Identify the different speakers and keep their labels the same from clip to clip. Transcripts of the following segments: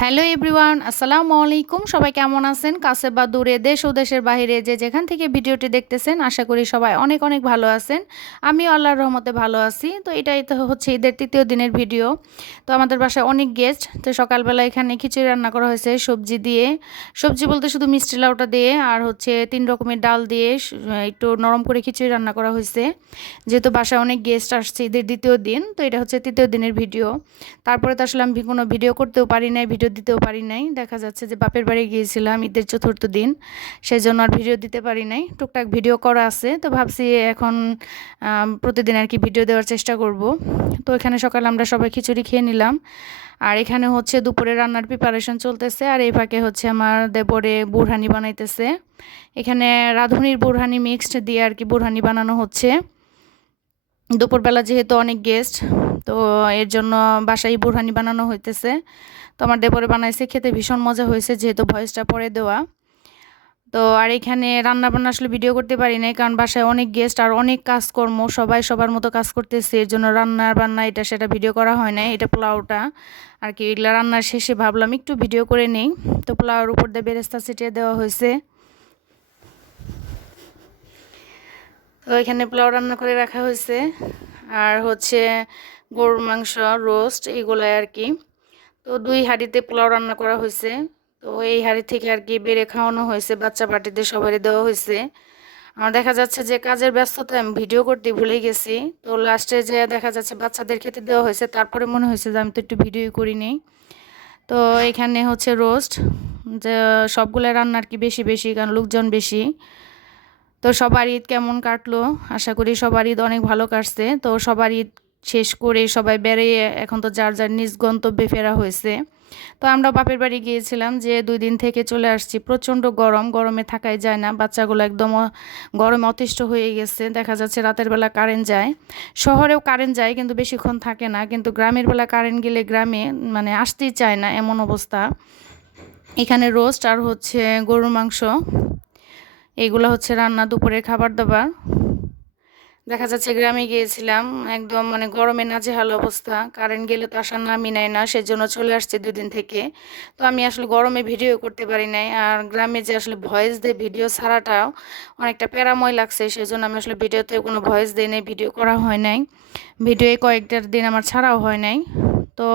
Speaker 1: Hello everyone, আসসালামু আলাইকুম। সবাই কেমন আছেন? কাছে বা দূরে, দেশ ও দেশের বাইরে যে যেখান থেকে ভিডিওটি দেখতেছেন, আশা করি সবাই অনেক অনেক ভালো আছেন। আমি আল্লাহর রহমতে ভালো আছি। তো এটাই তো হচ্ছে ঈদের তৃতীয় দিনের ভিডিও। তো আমাদের বাসায় অনেক গেস্ট তো সকালবেলা এখানে খিচুড়ি রান্না করা হয়েছে, সবজি দিয়ে। সবজি বলতে শুধু মিষ্টি লাউটা দিয়ে, আর হচ্ছে তিন রকমের ডাল দিয়ে একটু নরম করে খিচুড়ি রান্না করা হয়েছে। যেহেতু বাসায় অনেক গেস্ট আসছে ঈদের দ্বিতীয় দিন, তো এটা হচ্ছে তৃতীয় দিনের ভিডিও। তারপরে তো আসলে আমি কোনো ভিডিও করতেও পারি নাই, ভিডিও ভিডিও দিতেও পারি নাই। দেখা যাচ্ছে যে বাপের বাড়ি গিয়েছিলাম ঈদের চতুর্থ দিন সেই জন্য আর ভিডিও দিতে পারি নাই। টুকটাক ভিডিও করা আছে, তো ভাবছি এখন প্রতিদিন আর কি ভিডিও দেওয়ার চেষ্টা করব। তো এখানে সকালে আমরা সবাই খিচুড়ি খেয়ে নিলাম। আর এখানে হচ্ছে দুপুরে রান্নার প্রিপারেশন চলতেছে, আর এই ফাঁকে হচ্ছে আমার দেবরে বুড়হানি বানাইতেছে। এখানে রাঁধুনির বুড়হানি মিক্সড দিয়ে আর কি বুড়হানি বানানো হচ্ছে। দুপুরবেলা যেহেতু অনেক গেস্ট তো এর জন্য বাসায় বুড়হানি বানানো হইতেছে। তো আমার দেবরে বানাইছে, খেতে ভীষণ মজা হয়েছে যেহেতু ভয়েসটা পরে দেওয়া। তো আর এখানে রান্না বান্না আসলে ভিডিও করতে পারি নাই, কারণ বাসায় অনেক গেস্ট আর অনেক কাজকর্ম, সবাই সবার মতো কাজ করতেছে, এর জন্য রান্নার বান্না এটা সেটা ভিডিও করা হয় নাই, এটা পোলাওটা। আর কি এগুলো রান্নার শেষে ভাবলাম একটু ভিডিও করে নেই, তো পোলাওর উপর দিয়ে বেরেস্তা ছিটিয়ে দেওয়া হয়েছে। তো এখানে পোলাও রান্না করে রাখা হয়েছে। আর হচ্ছে গরুর মাংস, রোস্ট এগুলাই আর কি তো দুই হাঁড়িতে পোলাও রান্না করা হয়েছে। তো এই হাঁড়ি থেকে আর কি বেড়ে খাওয়ানো হয়েছে, বাচ্চা পার্টিদের সবারই দেওয়া হয়েছে। আমার দেখা যাচ্ছে যে কাজের ব্যস্ততায় আমি ভিডিও করতে ভুলে গেছি। তো লাস্টে যে দেখা যাচ্ছে বাচ্চাদের খেতে দেওয়া হয়েছে, তারপরে মনে হয়েছে যে আমি তো একটু ভিডিও করিনি তো এখানে হচ্ছে রোস্ট, যে সবগুলো রান্না আর কি বেশি বেশি, কারণ লোকজন বেশি। তো সবার ঈদ কেমন কাটলো? আশা করি সবার ঈদ অনেক ভালো কাটছে। তো সবার ঈদ শেষ করে সবাই বেরিয়ে এখন তো যার যার নিজ গন্তব্যে ফেরা হয়েছে। তো আমরা বাপের বাড়ি গিয়েছিলাম যে দুই দিন থেকে চলে আসছি। প্রচণ্ড গরম, গরমে থাকাই যায় না। বাচ্চাগুলো একদম গরমে অতিষ্ঠ হয়ে গেছে। দেখা যাচ্ছে রাতের বেলা কারেন্ট যায়। শহরেও কারেন্ট যায় কিন্তু বেশিক্ষণ থাকে না। কিন্তু গ্রামের বেলা কারেন্ট গেলে গ্রামে মানে আসতেই চায় না এমন অবস্থা। এখানে রোস্ট আর হচ্ছে গরুর মাংস। এইগুলো হচ্ছে রান্না, দুপুরের খাবার দাবার। দেখা যাচ্ছে গ্রামে গিয়েছিলাম, একদম মানে গরমে নাজেহাল অবস্থা, কারেন্ট গেলে তো আসার নামই নেয় না, সেজন্য চলে আসছে দুদিন থেকে। তো আমি আসলে গরমে ভিডিও করতে পারি নাই, আর গ্রামে যে আসলে ভয়েস দিয়ে ভিডিও ছাড়াটাও অনেকটা প্যারাময় লাগছে, সেজন্য আমি আসলে ভিডিওতে কোনো ভয়েস দিই নাই, ভিডিও করা হয় নাই। ভিডিও কয়েকটার দিন আমার ছাড়াও হয় নাই। তো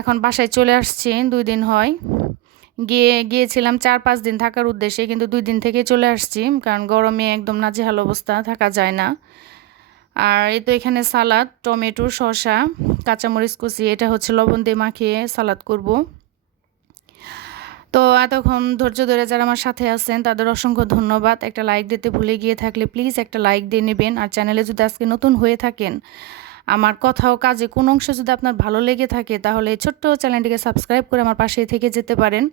Speaker 1: এখন বাসায় চলে আসছি, দুই দিন হয়। গিয়ে, গিয়েছিলাম চার, পাঁচ দিন থাকার উদ্দেশ্যে, কিন্তু দুই দিন থেকে চলে আসছি, কারণ গরমে একদম নাজেহাল অবস্থা, থাকা যায় না। আর এই তো এখানে সালাদ, টমেটো, শসা, কাঁচামরিচ কুচি, এটা হচ্ছে লবণ দিয়ে মাখিয়ে সালাদ করব। তো এতক্ষণ ধৈর্য ধরে যারা আমার সাথে আছেন, তাদের অসংখ্য ধন্যবাদ। একটা লাইক দিতে ভুলে গিয়ে থাকলে প্লিজ একটা লাইক দিয়ে নেবেন। আর চ্যানেলে যদি আজকে নতুন হয়ে থাকেন আমার কথাও কাজে কোনো অংশ যদি আপনার ভালো লেগে থাকে, তাহলে ছোট্ট চ্যানেলটিকে সাবস্ক্রাইব করে আমার পাশে থেকে যেতে পারেন।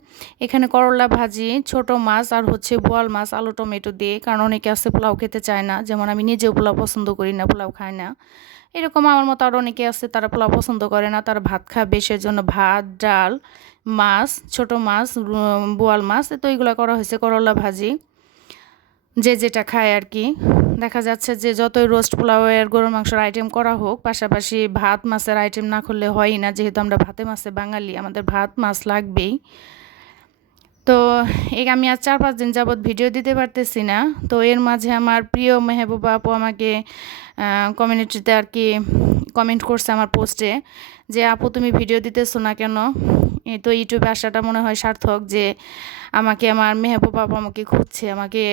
Speaker 1: এখানে করলা ভাজি, ছোট মাছ আর হচ্ছে বোয়াল মাছ, আলু, টমেটো দিয়ে, কারণ অনেকে আছে পোলাও খেতে চায় না, যেমন আমি নিজেও পোলাও পছন্দ করি না, পোলাও খাই না। এরকম আমার মতো আরও অনেকে আছে, তারা পোলাও পছন্দ করে না, তারা ভাত খাবে, সেজন্য ভাত, ডাল, মাছ, ছোট মাছ বোয়াল মাছ তো এইগুলো করা হয়েছে, করলা ভাজি। যে যেটা খায় আর কি। দেখা যাচ্ছে যে যতই রোস্ট পোলাওয়ের গরুর মাংসের আইটেম করা হোক, পাশাপাশি ভাত মাছের আইটেম না করলে হয়ই না, যেহেতু আমরা ভাতে মাছে বাঙালি, আমাদের ভাত, মাছ লাগবেই। তো এই আমি আর চার পাঁচ দিন যাবৎ ভিডিও দিতে পারতেছি না। তো এর মাঝে আমার প্রিয় মেহবুবা আপু আমাকে কমিউনিটিতে আর কি কমেন্ট করছে আমার পোস্টে যে, আপু, তুমি ভিডিও দিতেছো না কেন? তো ইউটিউবে আসাটা মনে হয় সার্থক যে, আমাকে, আমার মেহবুবা আপু আমাকে খুঁজছে, আমাকে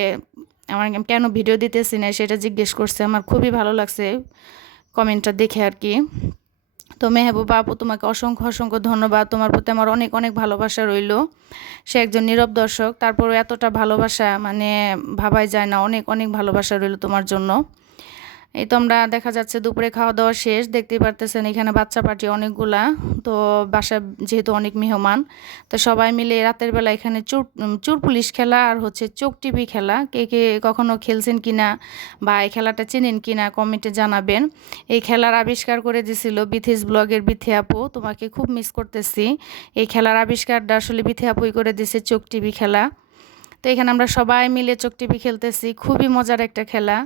Speaker 1: আমার কেন ভিডিও দিতেছি না সেটা জিজ্ঞেস করছে। আমার খুবই ভালো লাগছে কমেন্টটা দেখে আর কি। তো মেহবুব আপু, তোমাকে অসংখ্য অসংখ্য ধন্যবাদ। তোমার প্রতি আমার অনেক অনেক ভালোবাসা রইল। সে একজন নীরব দর্শক তারপর এতটা ভালোবাসা মানে ভাবাই যায় না। অনেক অনেক ভালোবাসা রইল তোমার জন্য। এই তো আমরা দেখা যাচ্ছে দুপুরে খাওয়া দাওয়া শেষ, দেখতেই পারতেছেন এখানে বাচ্চা পার্টি অনেকগুলা। তো বাসা যেহেতু অনেক মেহমান, তো সবাই মিলে রাতের বেলা এখানে চুর চুর পুলিশ খেলা আর হচ্ছে চোখ টিভি খেলা। কে কে কখনো খেলছেন কিনা বা এই খেলাটা চেনেন কিনা কমেন্টে জানাবেন। এই খেলার আবিষ্কার করে দিছিল বিথিস ব্লগের বিথি আপু, তোমাকে খুব মিস করতেছি। এই খেলার আবিষ্কারটা আসলে বিথি আপুই করে দিছে চোখ টিভি খেলা। তো এখানে আমরা সবাই মিলে চোখ টিভি খেলতেছি, খুবই মজার একটা খেলা।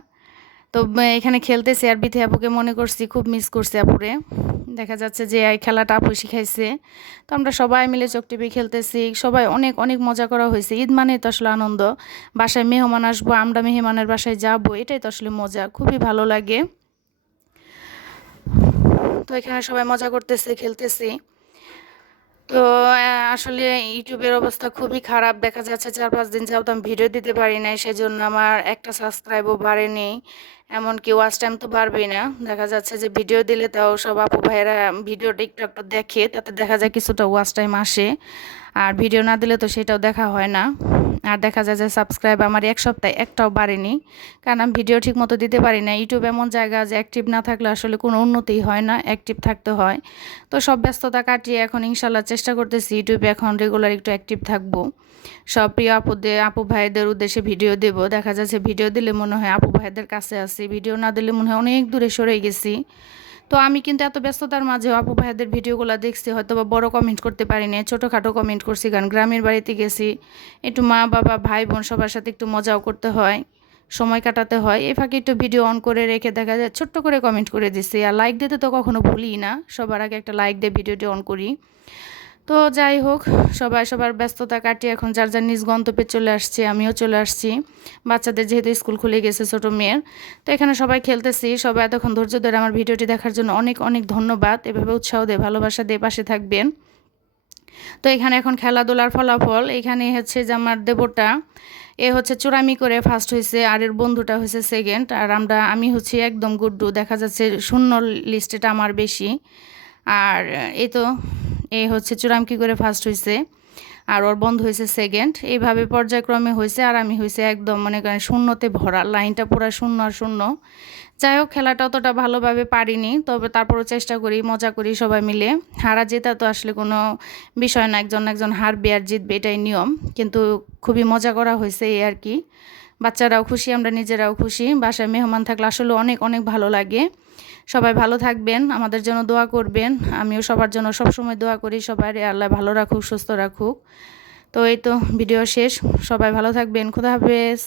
Speaker 1: তো এখানে খেলতেছি আর বিথি আপুকে মনে করছি, খুব মিস করছে আপুরে। দেখা যাচ্ছে যে এই খেলাটা আপু শিখাইছে। তো আমরা সবাই মিলে চোখ টিপি খেলতেছি। সবাই অনেক অনেক মজা করা হয়েছে। ঈদ মানে তো আসলে আনন্দ। বাসায় মেহমান আসব, আমরা মেহমানের বাসায় যাব, এটাই তো আসলে মজা। খুবই ভালো লাগে। তো এখানে সবাই মজা করতেছে, খেলতেছি। তো আসলে ইউটিউবের অবস্থা খুবই খারাপ। দেখা যাচ্ছে চার পাঁচ দিন যাও তো আমি ভিডিও দিতে পারি নাই, সেজন্য আমার একটা সাবস্ক্রাইবও বাড়েনি এমনকি ওয়াচ টাইম তো বাড়বেই না। দেখা যাচ্ছে যে ভিডিও দিলে তাও সব আপু ভাইয়েরা ভিডিওটা একটু দেখে, তাতে দেখা যায় কিছুটা ওয়াচ টাইম আসে। আর ভিডিও না দিলে তো সেটাও দেখা হয় না। আর দেখা যায় যে সাবস্ক্রাইব আমার এক সপ্তাহে একটাও বাড়েনি। কারণ আমি ভিডিও ঠিক মতো দিতে পারি না। ইউটিউব এমন জায়গা যে অ্যাক্টিভ না থাকলে আসলে কোনো উন্নতিই হয় না অ্যাক্টিভ থাকতে হয়। তো সব ব্যস্ততা কাটিয়ে এখন ইনশাল্লাহ চেষ্টা করতেছি ইউটিউবে এখন রেগুলার একটু অ্যাক্টিভ থাকব। সব প্রিয় আপুদের আপু ভাইদের উদ্দেশ্যে ভিডিও দেব। দেখা যাচ্ছে ভিডিও দিলে মনে হয় আপু ভাইদের কাছে আসি ভিডিও না দিলে মনে হয় অনেক দূরে সরে গেছি। তো আমি কিন্তু এত ব্যস্ততার মাঝে আপু ভাইদের ভিডিওগুলো দেখছি হয়তো বা বড়ো কমেন্ট করতে পারি না ছোটোখাটো কমেন্ট করছি, কারণ গ্রামের বাড়িতে গেছি, একটু মা, বাবা, ভাই, বোন সবার সাথে একটু মজাও করতে হয়, সময় কাটাতে হয়। এ ফাঁকে একটু ভিডিও অন করে রেখে দেখা যায়, ছোট্ট করে কমেন্ট করে দিছি, আর লাইক দিতে তো কখনো ভুলি না, সবার আগে একটা লাইক দিয়ে ভিডিওটি অন করি। তো যাই হোক, সবাই সবার ব্যস্ততা কাটিয়ে এখন যার যার নিজ গন্তব্যে চলে আসছে, আমিও চলে আসছি। বাচ্চাদের যেহেতু স্কুল খুলে গেছে ছোটো মেয়ের, তো এখানে সবাই খেলতেছি। সবাই এতক্ষণ ধৈর্য ধরে আমার ভিডিওটি দেখার জন্য অনেক অনেক ধন্যবাদ। এভাবে উৎসাহ দিয়ে, ভালোবাসা দিয়ে পাশে থাকবেন। তো এখানে এখন খেলাধুলার ফলাফল, এখানে হচ্ছে যে আমার দেবরটা, এ হচ্ছে চোরামি করে ফার্স্ট হয়েছে আর এর বন্ধুটা হয়েছে সেকেন্ড আর আমরা, আমি হচ্ছি একদম গুড্ডু। দেখা যাচ্ছে শূন্য লিস্টেটা আমার বেশি। আর এই তো এ হচ্ছে চূড়ামকি করে ফার্স্ট হয়েছে আর ওর বন্ধ হয়েছে সেকেন্ড এইভাবে পর্যায়ক্রমে হয়েছে আর আমি হয়েছে একদম মনে করেন শূন্যতে ভরা, লাইনটা পুরো শূন্য আর শূন্য। যাই হোক, খেলাটা অতটা ভালোভাবে পারিনি, তবে তারপরও চেষ্টা করি, মজা করি সবাই মিলে। হারা জেতা তো আসলে কোনো বিষয় না, একজন একজন হারবে আর জিতবে, এটাই নিয়ম। কিন্তু খুবই মজা করা হয়েছে এই আর কি। বাচ্চারাও খুশি, আমরা নিজেরাও খুশি। বাসায় মেহমান থাকলে আসলে অনেক অনেক ভালো লাগে। সবাই ভালো থাকবেন, আমাদের জন্য দোয়া করবেন। আমিও সবার জন্য সবসময় দোয়া করি সবাই আল্লাহ ভালো রাখুক, সুস্থ রাখুক। তো এই তো ভিডিও শেষ। সবাই ভালো থাকবেন। খুদা হাফেজ।